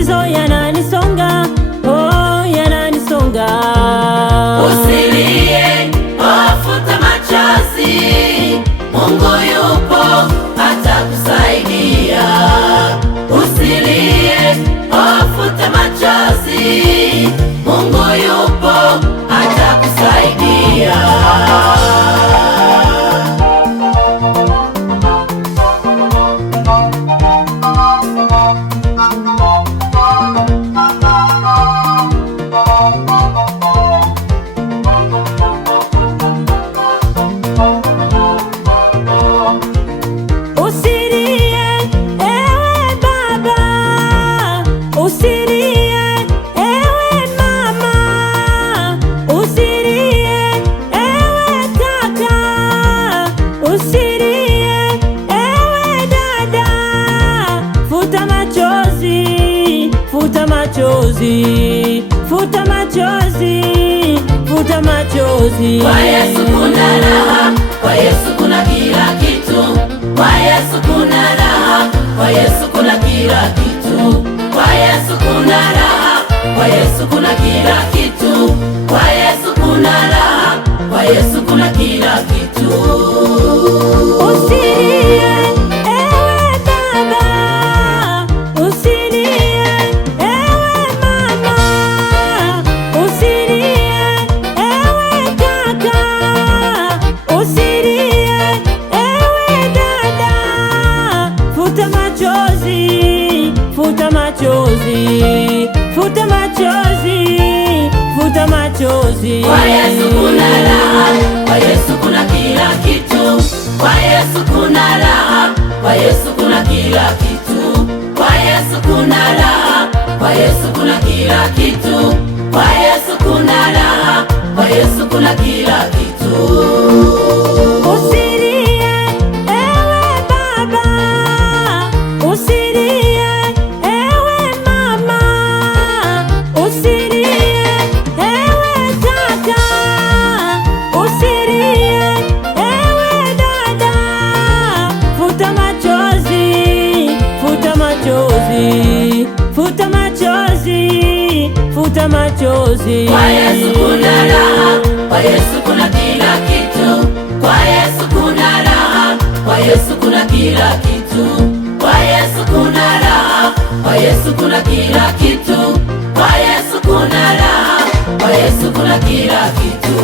matatizo yananisonga, oh, yananisonga. Usilie, futa machozi, Mungu yupo atakusaidia. Usilie, futa machozi, Mungu yupo atakusaidia. Futa machozi, futa machozi, futa machozi. Kwa Yesu kuna raha, kwa Yesu kuna kila kitu. Kwa Yesu kuna raha, kwa Yesu kuna kila kitu. Kwa Yesu kuna raha, kwa Yesu kuna kila kitu. Kwa Yesu kuna raha, kwa Yesu kuna kila kitu. Usilie, ewe baba, usilie, ewe mama, usilie, ewe kaka, usilie, ewe dada. Futa machozi, futa machozi, futa machozi, futa machozi. Kwa Yesu kuna raha, kwa Yesu kuna kila kitu. Kwa Yesu kuna raha, kwa Yesu kuna kila kitu. Kwa Yesu kuna raha, kwa Yesu kuna kila kitu. Kwa Yesu kuna raha, kwa Yesu kuna kila kitu. Usilie, ewe baba, usilie, ewe mama, usilie, ewe kaka, usilie, ewe dada. Futa machozi, futa machozi, futa machozi, futa machozi. Kwa Yesu kuna raha, kwa Yesu kuna kila kitu. Kwa Yesu kuna raha, kwa Yesu kuna kila kitu. Kwa Yesu kuna raha, kwa Yesu kuna kila kitu. Kwa Yesu kuna raha, kwa Yesu kuna kila kitu.